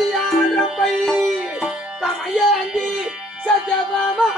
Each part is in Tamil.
மதியானப்பை தமையந்தி சஜபமா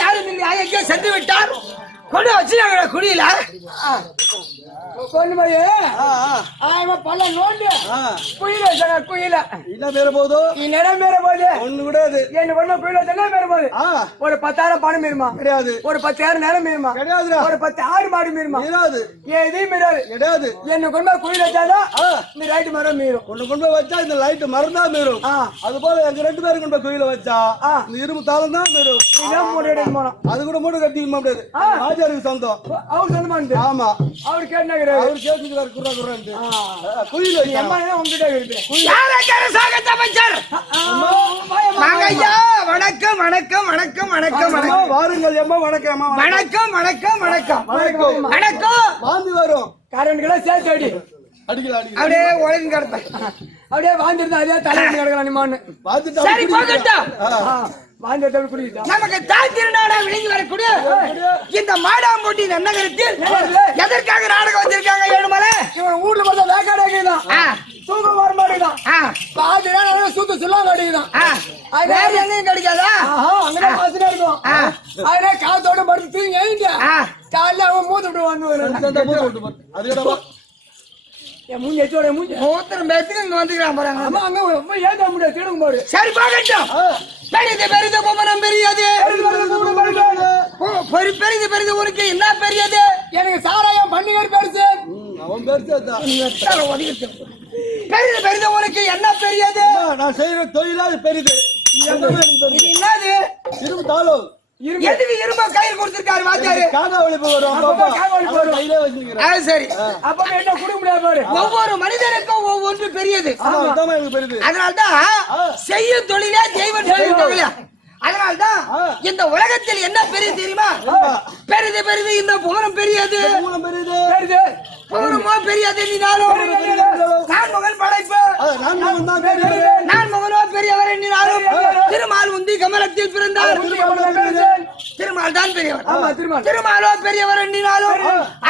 யாரும் இல்லை, எங்கே சென்று விட்டார்? கொண்டு வச்சு குடியில கொண்டு போய் ஆயிரம் பல்ல நோண்டு குயில குயில என்ன பேர போதோ இடம் பேர போது ஒண்ணு கூடாது என்ன பண்ண குயில என்ன பேர போது ஒரு 10,000 பணம் மீறுமா கிடையாது ஒரு 10,000 நேரம் மீறுமா கிடையாது ஒரு 10 ஆடு மாடு மீறுமா மீறாது எதையும் மீறாது கிடையாது என்ன கொண்டு போய் குயில வச்சாதான் இந்த லைட் மரம் மீறும் ஒண்ணு கொண்டு போய் வச்சா இந்த லைட் மறந்தா மீறும் அது போல எங்க 2 பேரும் கொண்டு போய் குயில வச்சா இந்த இரும்பு தாளம் தான் மீறும் அது கூட மூணு கட்டி முடியாது ஆச்சாருக்கு சொந்தம் அவர் சொந்தமானது ஆமா அவர் கேட்டாரு அவர் கேட்டுக்கிறாரு குர்ரா குர்ரான்ட்டு குயில அம்மா உங்ககிட்ட இருக்கு வணக்கம் வணக்கம் வணக்கம் வணக்கம் வணக்கம் வாருங்கள் அம்மா வணக்கம் வணக்கம் வணக்கம் வணக்கம் வணக்கம் வணக்கம் வாந்தி வரும் காரன்களை சேர்த்து அடி அடிக்கல அடிக்கல அப்படியே ஒழுங்கு கிடப்பேன் அப்படியே வாந்திருந்தா அதே தலைவலி கிடக்கலாம் நிமான்னு வாந்திட்டு சரி போகட்டும் வாந்திருந்தா குடிக்கிட்டா நமக்கு தாய் திருநாடா விளங்கி வரக்கூடிய இந்த மாடாம்பூட்டி நன்னகரத்தில் எதற்காக நாடகம் வச்சிருக்காங்க ஏழுமலை இவன் வீட்டுல பார்த்தா வேக்காடாக்கிதான் தூக்கம் வர மாட்டேங்குதான் பாதி நேரம் சுத்த சொல்லாம அடிக்குதான் வேற எங்கேயும் கிடைக்காதா அங்கதான் வாசனை இருக்கும் அதே காத்தோட படுத்து தூங்கி எழுந்தியா காலைல அவன் மூத்த விட்டு வந்து அதுடா என் மூஞ்சி எச்சோட மூஞ்சி மூத்திரம் பேத்துக்கு இங்க வந்துக்கிறான் பாருங்க அம்மா அங்க ஏத்த முடியாது திருடும் போடு சரி போகட்டும் பெரிது பெரிது குமரம் பெரியது பெரிது பெரிது உனக்கு என்ன பெரியது எனக்கு சாராயம் பண்டிகை பெருசு அவன் பெருசு பெரிது பெரிது உனக்கு என்ன பெரியது நான் செய்யற தொழிலா பெரிது இது என்னது இரும்பு தாளம் எதுக்கு இரும்ப கையில் கொடுத்திருக்காரு வாத்தியாரு காதா ஒளிப்பு வரும் கையிலே வச்சிருக்கிறேன் சரி அப்ப என்ன குடுக்க முடியாது பாரு ஒவ்வொரு மனிதனுக்கும் ஒவ்வொன்று பெரியது அதான் எனக்கு பெரிது அதனால்தான் செய்யும் தொழிலே தெய்வம் சொல்லிட்டாங்களா அதனால்தான் இந்த உலகத்தில் என்ன பெரிய தெரியுமா பெரிது பெரிது இந்த புகழும் பெரியது பெரிது புகழுமோ பெரியது எண்ணினாலும் நான் மகன் படைப்பு நான் மகனோ பெரியவர் எண்ணினாலும் திருமால் உந்தி கமலத்தில் பிறந்தார் திருமால் தான் பெரியவர் திருமாலோ பெரியவர் எண்ணினாலும்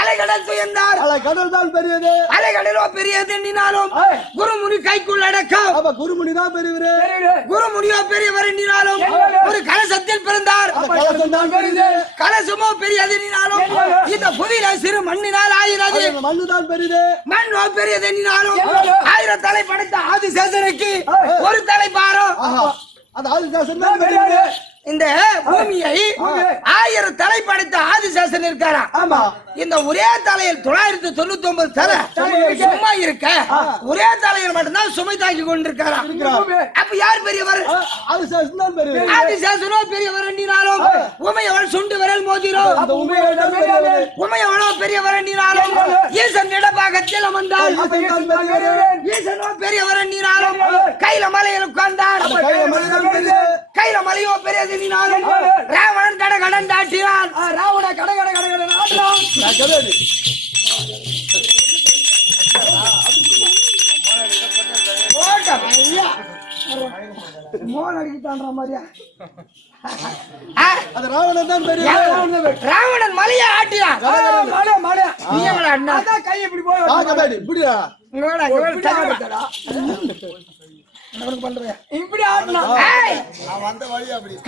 அலைகடல் துயர்ந்தார் கடல் தான் பெரியது அலைகடலோ பெரியது எண்ணினாலும் குருமுனி கைக்குள் அடக்கம் குருமுனி தான் பெரியவரு குருமுனியோ பெரியவர் எண்ணினாலும் ஒரு கலசத்தில் பிறந்தார் கலசமோ பெரியது எண்ணினாலும் இந்த புவியில சிறு மண்ணினால் ஆகிறது மண்ணுதான் பெரியது மண்ணோ பெரியது எண்ணினாலும் 1000 தலை படைத்த ஆதிசேஷனுக்கு ஒரு தலை பாரம் அந்த ஆதிசேஷன் தான் பெரியது இந்த பூமியை 1000 தலை படைத்த ஆதிசேஷன் இருக்காரா இந்த ஒரே தலையில் 999 தலை சும்மா இருக்க ஒரே தலையில் மட்டும்தான் சுமை தாக்கி கொண்டிருக்காரா அப்ப யார் பெரியவர் ஆதிசேஷனோ பெரியவர் எண்ணினாலும் உமையவள் சுண்டு விரல் மோதிரும் உமையவனோ பெரியவர் எண்ணினாலும் ஈசன் இடபாகத்தில் அமர்ந்தால் ஈசனோ பெரியவர் எண்ணினாலும் கையில மலையில் உட்கார்ந்தார் கையில மலையோ பெரிய ராவணன் கட கடன் தாட்டினான் ராவண கட கட கட கடன் ஆடுறான் ராவணன் மலையை ஆட்டினான் கை இப்படி போய் இப்படி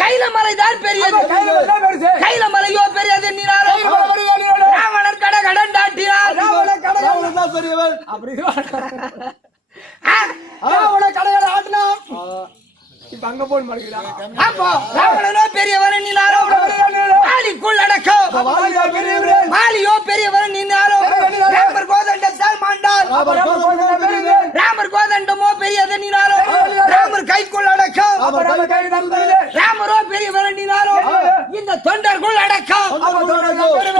கையில மலை தான் பெரியது கையில மலையோ பெரியது ராவணன் கட கடன் தாட்டினார் பெரியவர் அப்படி கடையாள ஆட்டினா இப்ப அங்க போன் மாட்டேங்கிறான் அப்போ ராவணனோ பெரியவர் எண்ணினாலும் மாலிக்குள் அடக்கம் மாலியோ பெரியவர் எண்ணினாலும் ராமர் கோதண்டத்தால் மாண்டார் ராமர் கோதண்டமோ பெரியது எண்ணினாலும் ராமர் கைக்குள் அடக்கம் ராமரோ பெரியவர் எண்ணினாலும் இந்த தொண்டர்கள் அடக்கம்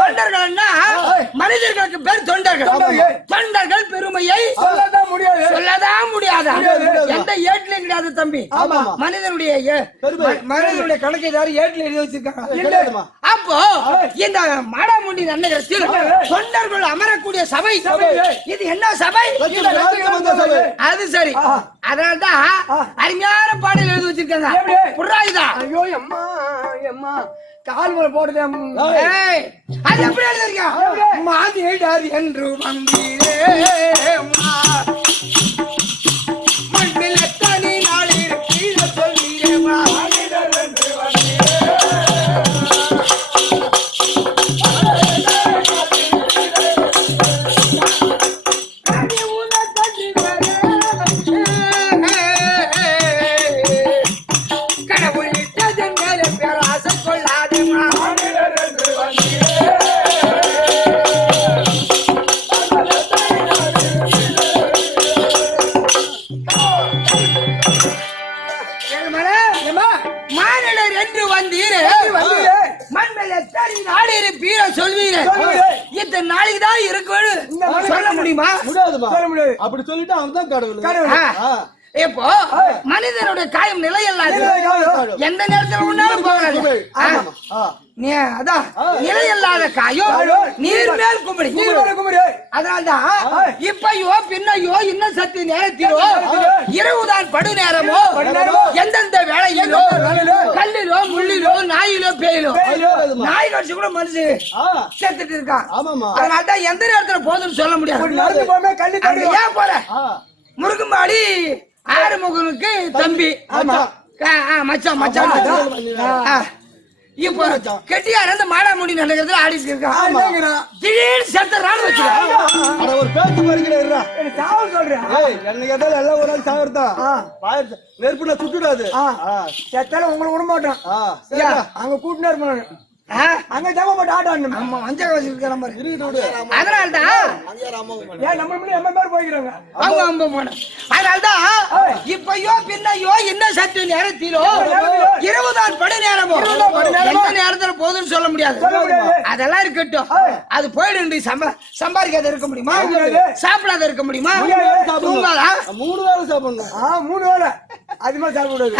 தொண்டர்கள்னா மனிதர்களுக்கு பேர் தொண்டர்கள் தொண்டர்கள் பெருமையை சொல்லதான் முடியாதா எந்த ஏட்லையும் கிடையாது தம்பி மனிதனுடைய கணக்கை ஏட்டில் எழுதி வச்சிருக்காங்க அப்போ இந்த மாடாமுண்டி நன்னகரத்தில் தொண்டர்கள் அமரக்கூடிய சபை இது என்ன சபை அது சரி அதனால்தான் அருமையான பாடல் எழுதி வச்சிருக்காங்க புறாயுதா ஐயோ அம்மா அம்மா கால் மேல போடுது அது எப்படி எழுதிருக்கா மாதிடர் என்று வந்தீரே மண்ணில் எத்தனை நாள் கீழே சொல்லியே மாதிடர் என்று வந்தீரே நீங்கள் எத்தனை நாள் இருப்பீரோ சொல்வீர்கள். இத்தனை நாளைக்கு தான் இருக்குன்னு சொல்ல முடியுமா? முடியாதுமா. சொல்ல முடியாது. அப்படி சொல்லிட்டு அவன் தான் கடவுள். இப்போ மனிதனுடைய காயம் நிலையல்லாது. எந்த நேரத்துல ஒன்னாலும் போகாது. அதான் நிலையல்லாத காயம் நீர் மேல் குமரி. அதனால்தான் இப்பையோ பின்னையோ இன்னும் சத்து நேரத்திலோ இரவுதான் படு நேரமோ எந்தெந்த வேலையிலோ கல்லிலோ முள்ளிலோ நாயிலோ பேயிலோ நாய் கடிச்சு கூட மனுஷன் சேர்த்துட்டு இருக்கான். அதனால்தான் எந்த நேரத்துல போதுன்னு சொல்ல முடியாது. ஏன் போற முருகம்பாடி ஆறுமுகனுக்கு தம்பி மச்சான் மச்சான். இப்போ கெட்டியார் அந்த மாடாமுடி நடக்கிறது ஆடிட்டு இருக்கான். திடீர்னு செத்துறான்னு வச்சுக்க ஒரு பேச்சு பறிக்கிறா சொல்றேன். எனக்கு எதாவது எல்லாம் ஒரு நாள் சாகுறதான் நெருப்புல சுட்டுடாது. செத்தாலும் உங்களை விட மாட்டோம். அங்க கூட்டினு இருப்பாங்க. அங்க ஜாம போட்டு ஆட்டம் மஞ்சள் வச்சிருக்கிற மாதிரி. அதனால்தான் போய்க்கிறாங்க. அதனால்தான் இப்பையோ பின்னையோ என்ன சற்று நேரத்திலோ இரவுதான் படு நேரமோ எந்த நேரத்துல போதுன்னு சொல்ல முடியாது. அதெல்லாம் இருக்கட்டும். அது போயிடு சம்பாதிக்காத இருக்க முடியுமா? சாப்பிடாத இருக்க முடியுமா? 3 வேளை சாப்பிடணும். 3 வேளை அதிகமா சாப்பிடாது.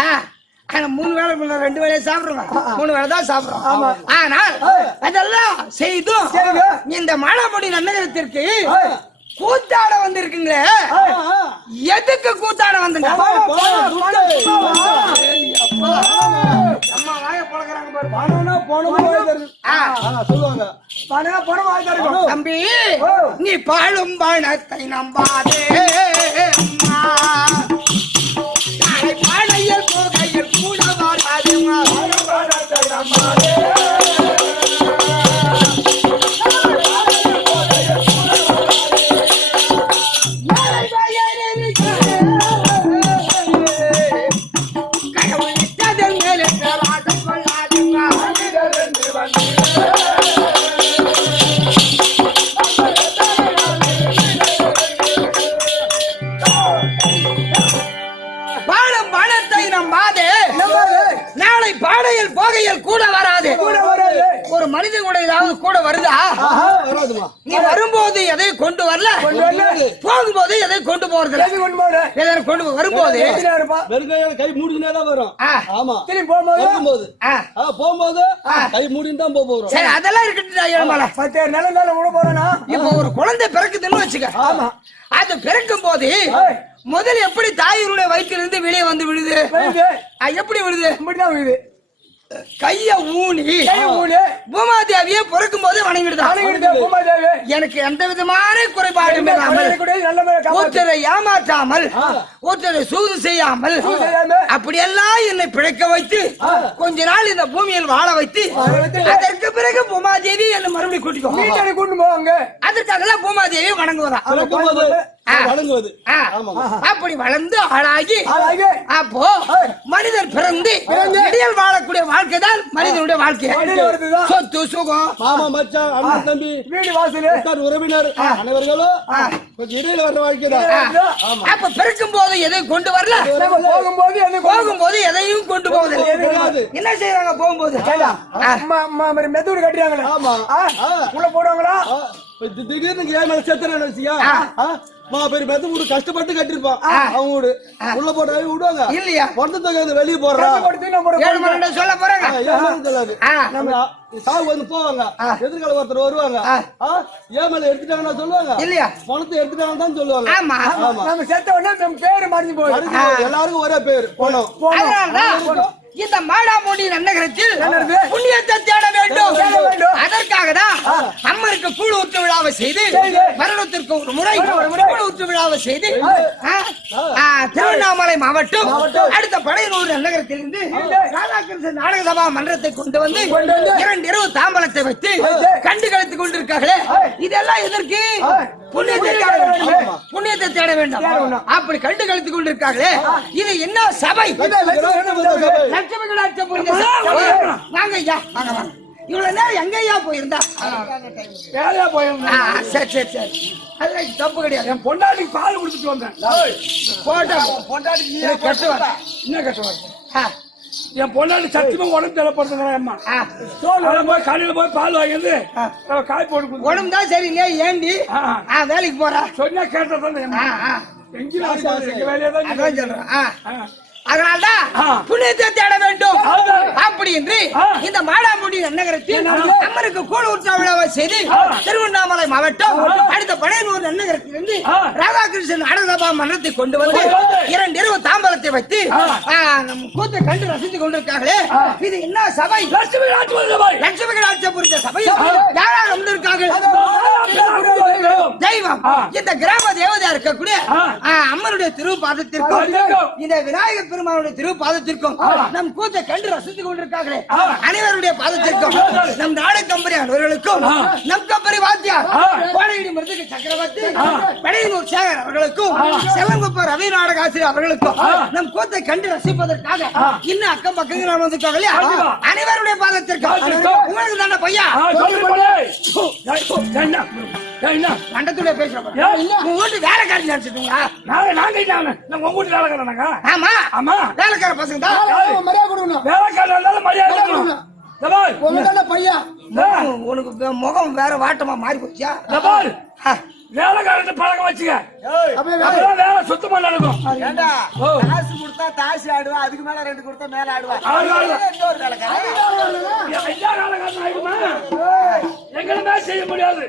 3 வேளை 2 வேளையை சாப்பிடுறோம். 3 வேளை தான் சாப்பிடுறோம். ஆனால் அதெல்லாம் செய்தும் இந்த மாடாமுடி நன்னகரத்திற்கு கூத்தாட வந்திருக்குங்க. எதுக்கு கூத்தாட வந்துங்க? தம்பி நீ பாழும் பணத்தை நம்பாதே. பாடையில் போகையில் கூட வராது. பாடையில் போகையில் கூட வராது. ஒரு மனிதன் கூட ஏதாவது கூட வருதா? நீ வரும்போது எதை கொண்டு வரல, போகும்போது எதை கொண்டு போறது கொண்டு வரும்போது கை மூடினே தான் வரும். ஆமா போகும்போது கை மூடின்னு தான் போறோம். சரி அதெல்லாம் இருக்கட்டும். இப்போ ஒரு குழந்தை பிறக்குதுன்னு வச்சுக்க. அது பிறக்கும் போது முதல் எப்படி தாயினுடைய வயிற்றிலிருந்து வெளியே வந்து விழுது? எப்படி விழுது? கைய ஊனி பூமாதேவியை பிறக்கும் போது வணங்கிடுது. எனக்கு எந்த விதமான குறைபாடும் ஒருத்தரை ஏமாற்றாமல் ஒருத்தரை சூது செய்யாமல் அப்படியெல்லாம் என்னை பிழைக்க வைத்து கொஞ்ச நாள் இந்த பூமியில் வாழ வைத்து அதற்கு பிறகு பூமாதேவி என்னை மறுபடியும் கூட்டிட்டு போவாங்க. அதற்காக பூமாதேவி வணங்குவதா? அப்படி வளர்ந்து ஆளாகி அப்போ மனிதர் பிறந்து இடையில் வாழக்கூடிய வாழ்க்கை தான் மனிதனுடைய வாழ்க்கை. சொத்து சுகம் மாமா மச்சான் அண்ணன் தம்பி வீடு வாசல் உறவினர் அனைவர்களும் இடையில வர்ற வாழ்க்கை தான். அப்ப பிறக்கும் போது எதையும் கொண்டு வரல, போகும்போது எதையும் கொண்டு போகுது. என்ன செய்யறாங்க? போகும்போது மெத்தூடு கட்டுறாங்களா? உள்ள போடுவாங்களா? திடீர்னு ஏன் செத்துறா பெரிய மெத்த வீடு கஷ்டப்பட்டு கட்டிருப்பான். அவங்க வீடு உள்ள போட்டு விடுவாங்க இல்லையா? பொண்ணு வெளியே போடுறாங்க சொல்ல போறாங்க. சாவு வந்து போவாங்க. எதிர்கால ஒருத்தர் வருவாங்க. ஏமல எடுத்துட்டாங்கன்னா சொல்லுவாங்க இல்லையா? பணத்தை எடுத்துட்டாங்கன்னு தான் சொல்லுவாங்க. ஆமா நம்ம செத்த உடனே நம்ம பேரு மறைஞ்சு போயிடும். எல்லாருக்கும் ஒரே பேர் பணம். இந்த மாடாமுடி நன்னகரத்தில் புண்ணியத்தை தேட வேண்டும். அதற்காக தான் அம்மனுக்கு கூழ் ஊற்று விழாவை செய்து வருடத்திற்கு ஒரு முறை கூழ் ஊற்று விழாவை செய்து திருவண்ணாமலை மாவட்டம் அடுத்த படையனூர் நன்னகரத்திலிருந்து ராதாகிருஷ்ணன் நாடக சபா மன்றத்தை கொண்டு வந்து 2 இரவு தாம்பலத்தை வைத்து கண்டு கழித்துக் கொண்டிருக்கார்களே. இதெல்லாம் எதற்கு? புண்ணியத்தை தேட வேண்டும். அப்படி கண்டு கழித்துக் கொண்டிருக்காங்களே. இது என்ன சபை? வாங்க ஐயா, வாங்க வாங்க. இவ்வளவு நேரம் எங்க ஐயா போயிருந்தா? சரி சரி சரி, அது தப்பு கிடையாது. என் பொண்டாட்டிக்கு பால் குடுத்துட்டு வந்தேன். பொண்டாட்டி என்ன கட்டுவாங்க? என் பொண்ணாடி சத்தியமா உடம்பு தெரியப்படுத்துங்கிறேன் அம்மா. போய் கடையில போய் பால் வாங்கிட்டு காய் போட்டு உடம்பு தான் சரியில்லையா ஏண்டி வேலைக்கு போறா சொன்னா கேட்டதான் எங்க வேலையா தான் சொல்றேன். அதனால்தான் புண்ணியத்தை தேட வேண்டும் அப்படி என்று இந்த மாடாமுடி நன்னகரத்தில் அம்மருக்கு கூழ் உற்சவ விழாவை செய்து திருவண்ணாமலை மாவட்டம் அடுத்த பழையனூர் நன்னகரத்திலிருந்து ராதாகிருஷ்ணன் நாடகசபா மன்றத்தை கொண்டு வந்து 2 இரவு தாம்பலத்தை வைத்து கூத்தை கண்டு ரசித்துக் கொண்டிருக்காங்களே. இது என்ன சபை? லட்சுமி ராஜபுரித்த சபை. யாராக வந்திருக்காங்க? தெய்வம். இந்த கிராம தேவதையா இருக்கக்கூடிய அம்மனுடைய திருப்பாதத்திற்கும் இந்த விநாயகர் பெருமானுடைய திருப்பாதத்திற்கும் நம் கூத்தை கண்டு ரசித்துக் கொண்டிருக்காங்களே அனைவருடைய பாதத்திற்கும் நம் நாடக கம்பெனி அனைவர்களுக்கும் நம் கம்பெனி வாத்தியார் கோடையடி மிருதக சக்கரவர்த்தி பழையனூர் சேகர் அவர்களுக்கும் செல்லங்குப்ப ரவி நாடக ஆசிரியர் அவர்களுக்கும் நம் கூத்தை கண்டு ரசிப்பதற்காக இன்னும் அக்கம் பக்கங்கள் வந்திருக்காங்க இல்லையா அனைவருடைய பாதத்திற்கும் உங்களுக்கு தானே பையா மண்டத்துடைய பேசுறேன் வீட்டு வேலைக்காரன் நினைச்சிட்டீங்களா? உங்க வீட்டு வேலைக்காரனாங்க? ஆமா ஆமா வேலைக்கார பசங்க தான் மரியாதை கொடுக்கணும். வேலைக்காரன் மரியாதை கொடுக்கணும். பையா உனக்கு முகம் வேற வாட்டமா மாறி போச்சியா? வேலைக்காரத்தை பழக்கம் வச்சுக்க. வேலை சுத்தமா நடக்கும். காசு கொடுத்தா தாசி ஆடுவா, அதுக்கு மேல 2 கொடுத்தா மேல ஆடுவா. எங்களுமே செய்ய முடியாது.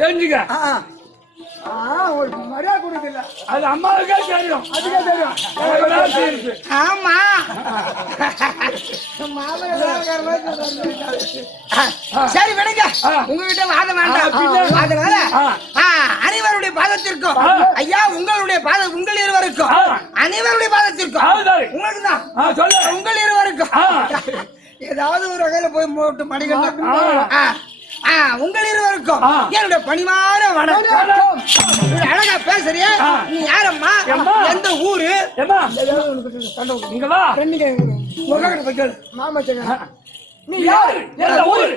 தெரிஞ்சுக்க. மரியாதை கொடுக்கல. அது அம்மாவுக்கே தெரியும். அதுக்கே தெரியும். ஆமா சரி விடுங்க, உங்ககிட்ட வாத வேண்டாம். அதனால அனைவருடைய பாதத்திற்கும் ஐயா உங்களுடைய பாதம் உங்கள் இருவருக்கும் அனைவருடைய பாதத்திற்கும் உங்களுக்கு தான் உங்கள் இருவருக்கும் ஏதாவது ஒரு வகையில போய் போட்டு மடிக்கணும். உங்கள் இருவருக்கும் என்னுடைய பணிவான வணக்கம். அழகா பேசுறியா? நீ யாரம்மா? எந்த ஊரு? மாமா நீ யாரு? எந்த ஊரு?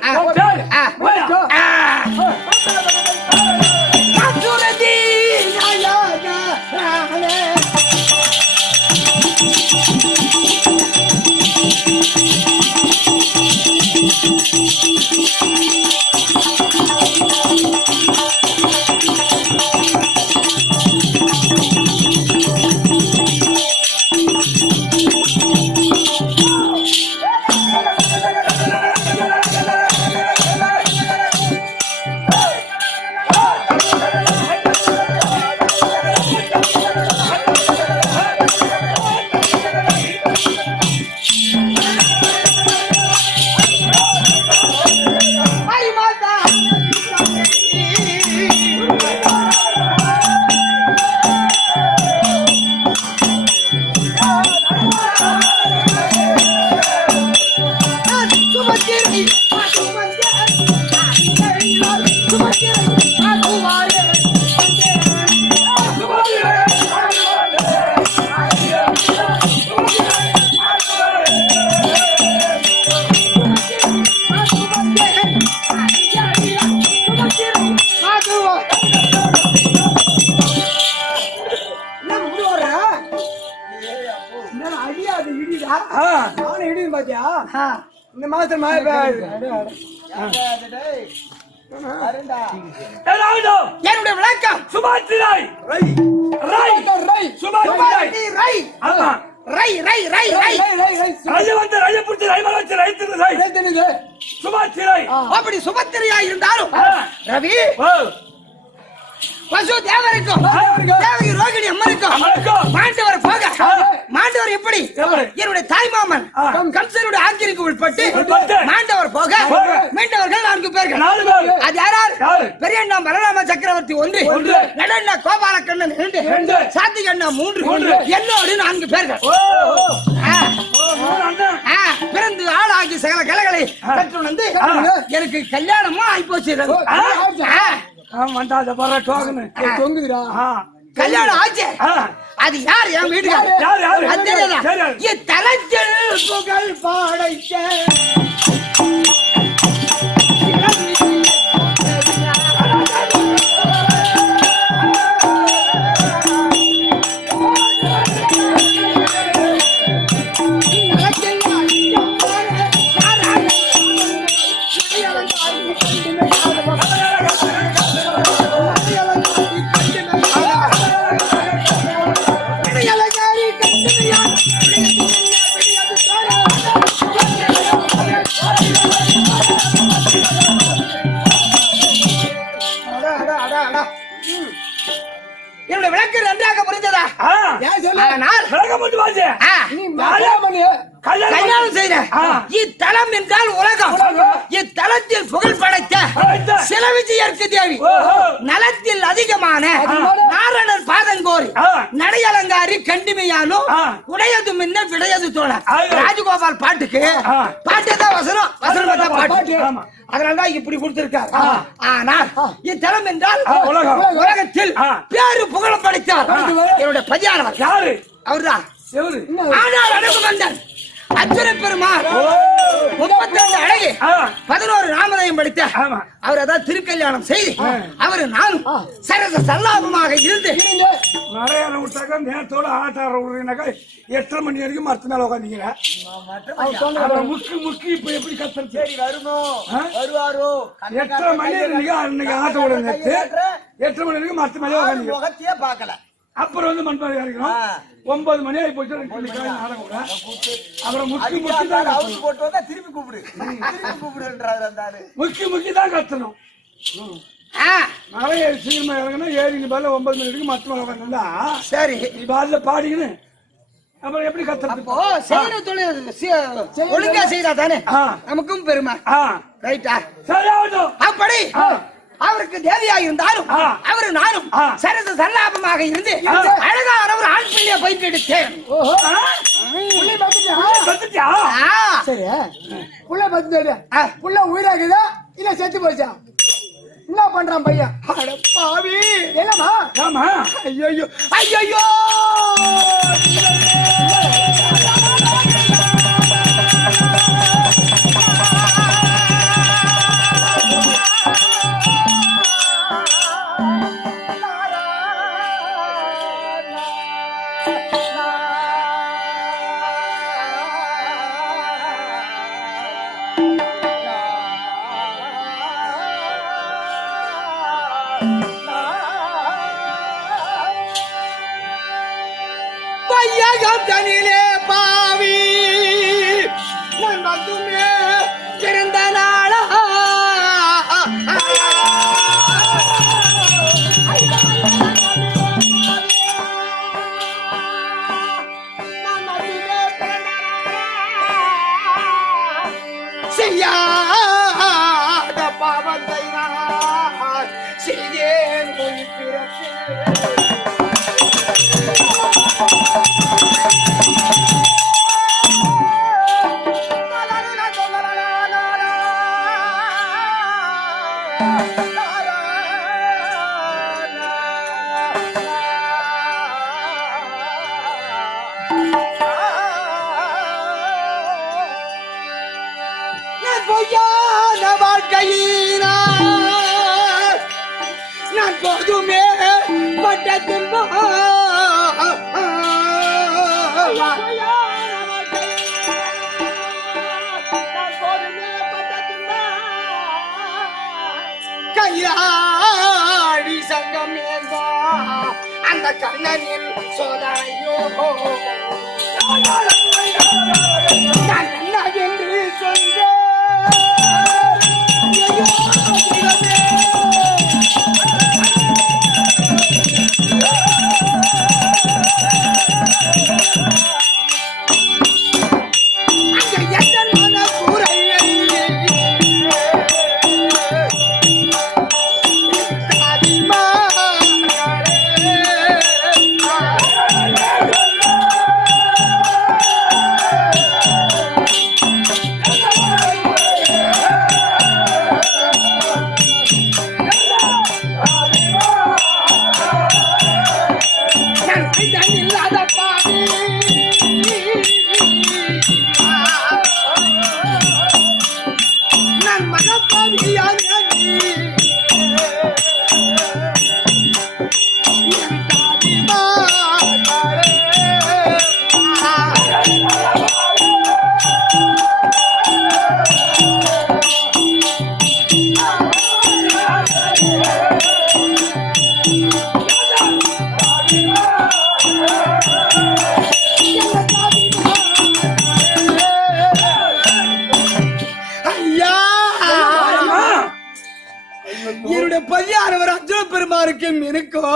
இந்த மாசம் என்னுடைய விளக்கம் சுபாஷ் ராய் அப்படி சுபத்திரியா இருந்தாலும் ரவி பசு தேவருக்கும் தேவகி ரோகிணி அம்மனுக்கும் மாண்டவர் போக மாண்டவர் எப்படி என்னுடைய தாய்மாமன் கம்சனுடைய ஆக்கிரிக்கு உட்பட்டு மாண்டவர் போக மீண்டவர்கள் 4 பேர்கள். அது யாரார்? பெரியண்ணா பலராம சக்கரவர்த்தி 1, நடண்ணா கோபாலக்கண்ணன் 2, சாத்திகண்ணா 3, என்னோடு 4 பேர்கள். பிறந்து ஆளாகி சகல கலைகளை கற்று வந்து எனக்கு கல்யாணமா ஆயிப்போச்சு. கல்யாணம் ஆச்சு. அது யார்? என் வீட்டுக்கு தலத்தில் புகழ் பாடைக்க ஆனால் விளக்கம் மட்டும் பாத்து ஆ, நீ மாலாமணி கல்யாணம் செய்த இத்தலம் என்றால் உலகம். இத்தலத்தில் புகழ் படைத்த சிலவிஜயர்க்கு தேவி நலத்தில் அதிகமான நாரணர் பாதங்கோரி நடையலங்காரி கண்டிமையானோ உடையது முன்ன விடையது தோழ ராஜகோபால் பாட்டுக்கு பாட்டு தான் வசனம், வசனம் தான் பாட்டு. அதனாலதான் இப்படி கொடுத்திருக்காரு. ஆனால் இத்தலம் என்றால் உலகத்தில் பேரு புகழ் படைத்தார் என்னுடைய பதியானவர் யாரு? அவர்தான். எவரு? ஆனால் அடகுமந்தன் அச்சுர பெருமாள் 32 அழகு 11 ராமதயம் படித்த அவர் அதான் திருக்கல்யாணம் செய்து அவரு நானும் சரச சல்லாபமாக இருந்து நிறைய விட்டாக்கா நேரத்தோட ஆட்டார விடுறீங்கனாக்கா 8:30 மணி வரைக்கும் மரத்து மேல உட்காந்துக்கிறேன். முக்கி முக்கி இப்ப எப்படி கத்துறது? சரி வருவாரோ 8:30 மணி வரைக்கும் அன்னைக்கு ஆட்ட விட நேற்று 8:30 மணி வரைக்கும் மரத்து மேலே உட்காந்துக்கிறேன். முகத்தையே பார்க்கல. அப்புறம் வந்து மண்பாறை இறக்கணும். 9 மணி ஆகி போச்சு. நாடகம் கூட அப்புறம் முக்கி முக்கி தான் போட்டு வந்தா திருப்பி கூப்பிடுன்றாரு. முக்கி முக்கி தான் கத்தணும். மழை சீக்கிரமா இறங்கினா 7 பால 9 மணி வரைக்கும் மற்ற மழை உட்காந்துருந்தா சரி நீ பாடல பாடிக்கின்னு அப்புறம் எப்படி கத்துறது? ஒழுங்கா செய்தா தானே நமக்கும் பெருமை. ரைட்டா? சரி ஆகட்டும். அப்படி அவருக்கு தேவியா இருந்தாலும் அவரு நானும் சரச சல்லாபமாக இருந்து அழகான ஒரு ஆண் பிள்ளைய பயிற்சி எடுத்தேன். சரி புள்ள பத்து புள்ள உயிராகுதா இல்ல செத்து போச்சா? என்ன பண்றான் பையன்? பாவி என்னமா? ஆமா. ஐயோ ஐயோ தனிலே பாவி நான் வந்துமே பிறந்த நாளா செய்யாத பாவத்தை நான் செய்தேன் போய் பிறப்பேன். பொய்யான வாழ்க்கையினால் நான் போதுமே பட்ட துன்பம் கையாடி சங்கமேங்கா அந்த கண்ணனின் சோதனையோ நான் என்ன என்று சொல்றேன். என்னுடைய பதியானவர் அர்ஜுன பெருமாருக்கும் எனக்கும்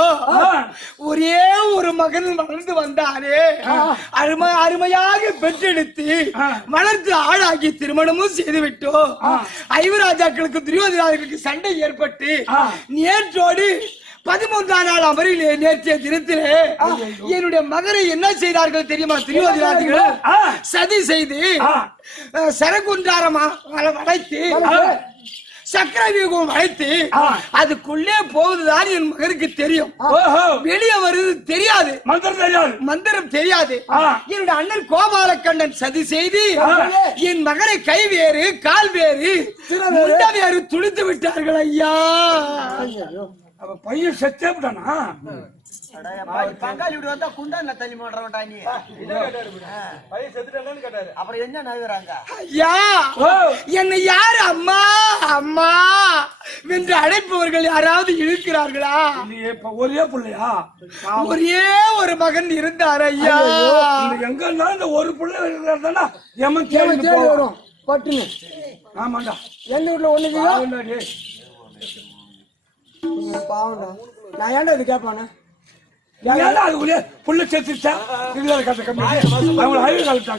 ஒரே ஒரு மகன் வளர்ந்து வந்தாரே, அருமையாக பெற்றெடுத்து வளர்த்து ஆளாகி திருமணமும் செய்துவிட்டோம். ஐவராஜாக்களுக்கு துரியோதனார்களுக்கு சண்டை ஏற்பட்டு நேற்றோடு 13ஆம் நாள் அமரிலே நேற்றைய தினத்திலே என்னுடைய மகனை என்ன செய்தார்கள் தெரியுமா? துரியோதனாதிகள் சதி செய்து சரகுன்றாரமா வளைத்து சக்கரவியூகம் வளைத்து அதுக்குள்ளே போவதுதான் என் மகனுக்கு தெரியும். வெளியே வருது தெரியாது, மந்திரம் தெரியாது. என்னுடைய அண்ணன் கோபாலக்கண்ணன் சதி செய்து என் மகனை கை வேறு கால் வேறு முண்ட வேறு துளித்து விட்டார்கள் ஐயா. அவ பையன் செத்தே விட்டானா? பங்காளி வீடு வந்தா குண்டான தள்ளி மாட்டா நீ பையன் செத்துட்டானு கேட்டாரு. அப்புறம் என்ன நகராங்க? ஐயா, என்னை யாரு அம்மா அம்மா என்று அழைப்பவர்கள் யாராவது இழுக்கிறார்களா? ஒரே பிள்ளையா? ஒரே ஒரு மகன் இருந்தார் ஐயா. எங்க இருந்தாலும் இந்த ஒரு பிள்ளை இருக்கிறதா எமன் தேடி வரும் பட்டுன்னு. ஆமாண்டா, எந்த வீட்டுல ஒண்ணுக்கு பாவண்டா. நான் ஏன்டா இது கேட்பானே? அதுக்குள்ளே புள்ள சேர்த்துச்சா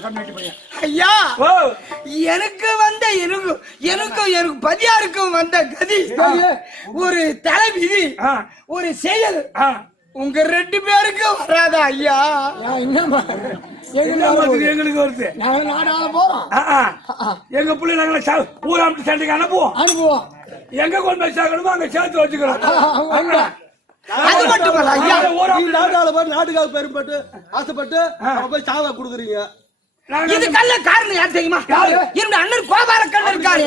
கம்மியாட்டி பையன். ஐயா, எனக்கு வந்த எனக்கு பதியாருக்கும் வந்த கதி ஒரு தலைவிதி, ஒரு செயல் உங்க 2 பேருக்கும் வராதா ஐயா? எங்களுக்கு வருது. எங்க பிள்ளை நாங்க ஊராமட்டு சண்டைக்கு அனுப்புவோம். எங்க கொண்டு போய் சேர்க்கணுமோ அங்க சேர்த்து வச்சுக்கிறோம். அது மட்டுமல்ல ஐயா, நாட்டுக்காக பெரும்பட்டு ஆசைப்பட்டு போய் சாவா கொடுக்குறீங்க. இதுக்கல்ல காரணம் யார் தெரியுமா? என்னுடைய அண்ணன் கோபாலக்கண்ணன் இருக்காரு,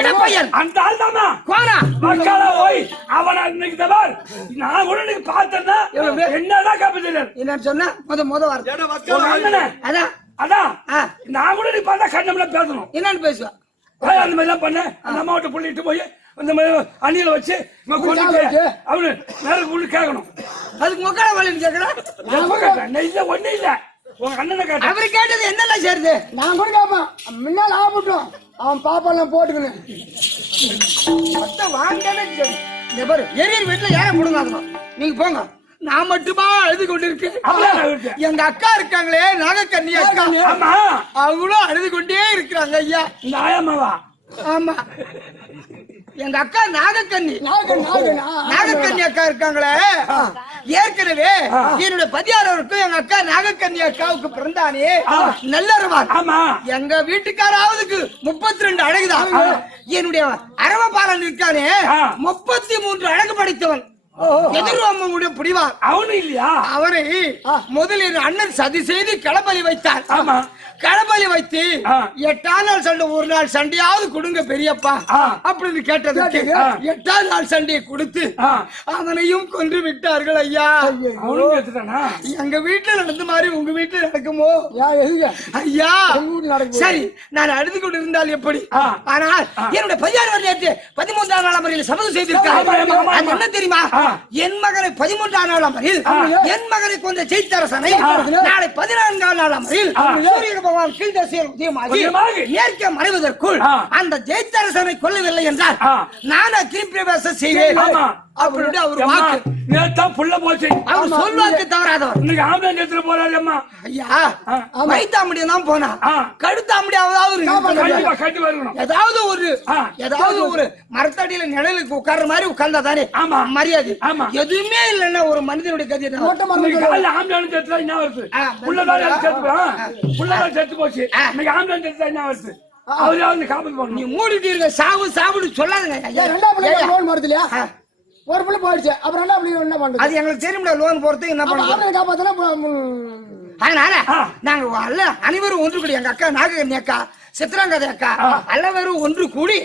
இடப்பையன். அந்த ஆள் தானா கோனா மக்களா போய் அவனை இன்னைக்கு தபார் நான் கூட நீங்க பார்த்தேன்னா என்னதான் காப்பீங்க என்னன்னு சொன்னா முத வார்த்தை அதான் அதான் நான் கூட நீ பார்த்தா கண்ணம்ல பேசணும். என்னன்னு பேசுவேன் அந்த மாதிரி எல்லாம் பண்ண அந்த அம்மாவிட்ட புள்ளிட்டு போய் அந்த மாதிரி அணியில வச்சு அவனு நேரம் கேட்கணும். அதுக்கு மக்களை வழின்னு கேட்கறேன். இல்ல ஒண்ணு இல்ல, உங்க அண்ணனை கேட்ட அவரு கேட்டது என்னெல்லாம் சேருது? நான் கூட கேட்பேன். முன்னால் ஆகட்டும், அவன் பாப்பெல்லாம் போட்டுக்கணும். எரியர் வீட்டுல ஏன் கொடுங்க, நீங்க போங்க. நான் மட்டுமா அழுது கொண்டிருக்கேன். எங்க அக்கா இருக்காங்களே நாகக்கண்ணி அக்கா, அவங்களும் அழுது கொண்டே இருக்கிறாங்க ஐயா. இந்த ஆயம்மாவா? ஆமா, எங்க அக்கா நாகக்கண்ணி அக்கா இருக்காங்களே. ஏற்கனவே என்னுடைய பதியாரவருக்கும் எங்க அக்கா நாகக்கண்ணி அக்காவுக்கு பிறந்தானே நல்லருவார். எங்க வீட்டுக்காராவதுக்கு 32 அழகுதான். என்னுடைய அரவபாலன் இருக்கானே 33 அழகு படைத்தவன். எதிர்வாமுடைய புடிவார் அவனு இல்லையா? அவரை முதலில் அண்ணன் சதி செய்து களபலி வைத்தார். களபலி வைத்து 8ஆம் நாள் சண்டை, ஒரு நாள் சண்டையாவது கொடுங்க பெரியப்பா அப்படின்னு கேட்டதுக்கு 8ஆம் நாள் சண்டையை கொடுத்து அவனையும் கொன்று விட்டார்கள் ஐயா. எங்க வீட்டுல நடந்த மாதிரி உங்க வீட்டுல நடக்குமோ ஐயா? சரி, நான் அழுது கொண்டு இருந்தால் எப்படி? ஆனால் என்னுடைய பதியார் நேற்று 13ஆம் நாள் அமரில் சபதம் செய்திருக்கார். என்ன தெரியுமா? என் மகனை 13ஆம் நாள் அமரில், என் மகனை கொண்ட ஜெயித்தரசனை நாளை 14ஆம் நாள் அமரில் சூரிய பகவான் கீழ்தசையில் உதயமாகி மேற்கே மறைவதற்குள் அந்த ஜெயித்தரசனை கொல்லவில்லை என்றால் நான் அக்னிப்பிரவேசம் செய்வேன் அப்படின்னு அவர் வாக்கு. நேத்தான் புள்ள போச்சு. அவர் சொல்வாக்கு தவறாதவர். இன்னைக்கு ஆம்பளை நேரத்துல போறாருமா ஐயா, வைத்தாம்படியா தான் போனா கடுத்தாம்படியாவது கட்டி வரணும். ஏதாவது ஒரு மரத்தடியில நிழலுக்கு உட்கார்ற மாதிரி உட்கார்ந்தா தானே மரியாதை. எதுவுமே இல்லைன்னா ஒரு மனிதனுடைய கதை ஆம்பளை சேர்த்து என்ன வருது? புள்ளதான் சேர்த்து போச்சு. இன்னைக்கு ஆம்பளை சேர்த்து என்ன வருது? அவரு காப்பது போடணும். நீ மூடிட்டு இருக்க, சாவுன்னு சொல்லாதுங்க. ஒரு பிள்ளை போயிடுச்சு, அப்புறம் என்ன பண்றது? அது எங்களுக்கு தெரியும்ல, லோன் போறதுக்கு என்ன பண்றது? அதனால நாங்க அனைவரும் ஒன்று கூடி, எங்க அக்கா நாகக்கண்ணி அக்கா, சித்ராங்கதை அக்கா, எல்லாரும் ஒன்று கூடி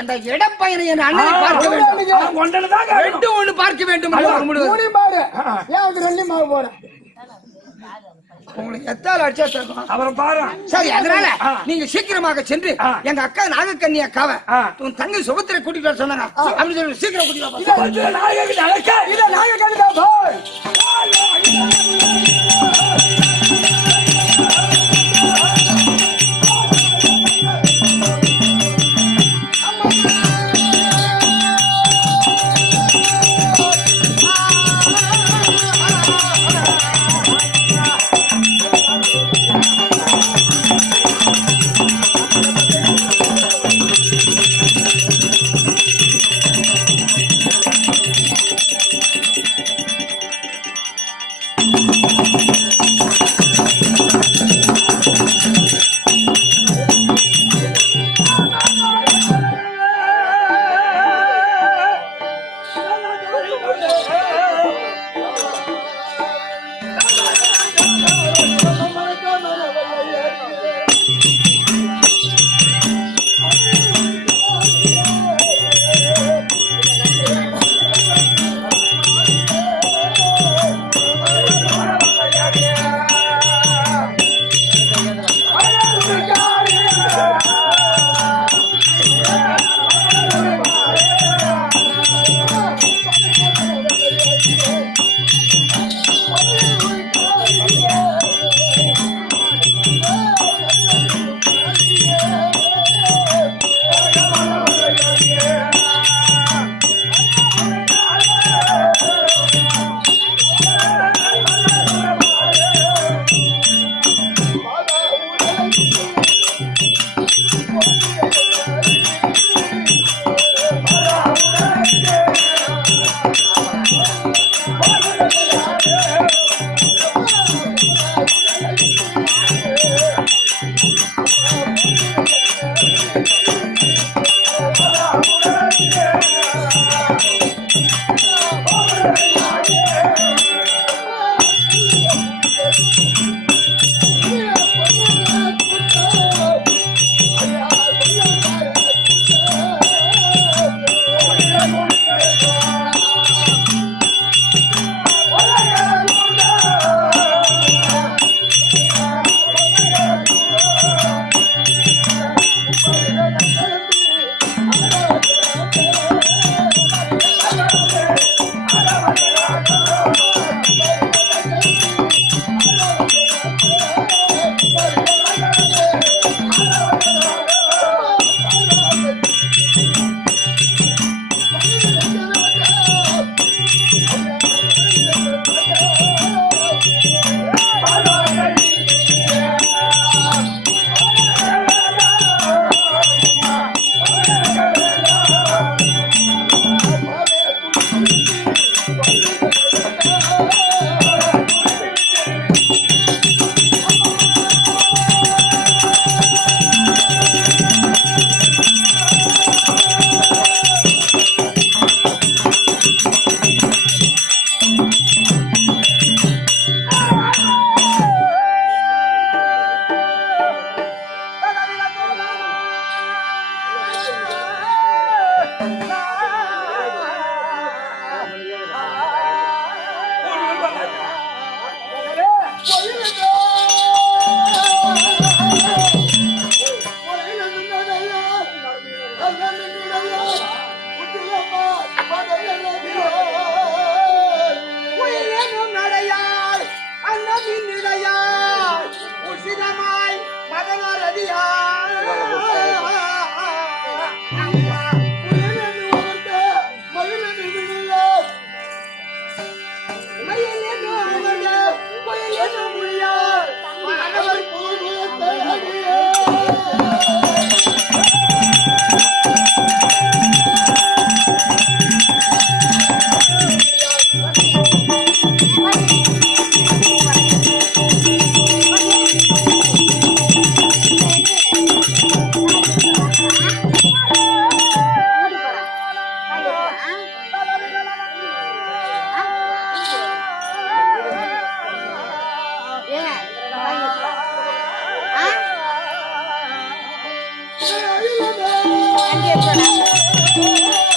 என்ற இடப்பயனை என் அண்ணனை பார்க்க வேண்டும். ஒன்று பார்க்க வேண்டும். உங்களுக்கு எத்தால அடிச்சா அப்புறம் பாரு. சரி, அதனால நீங்க சீக்கிரமாக சென்று எங்க அக்கா நாகக்கண்ணி அக்காவை உன் தங்கை சுபத்திரை கூட்டிட்டு வர சொன்னாங்க. அப்படின்னு சொல்லி சீக்கிரம் கூட்டிட்டு நதியா அங்கே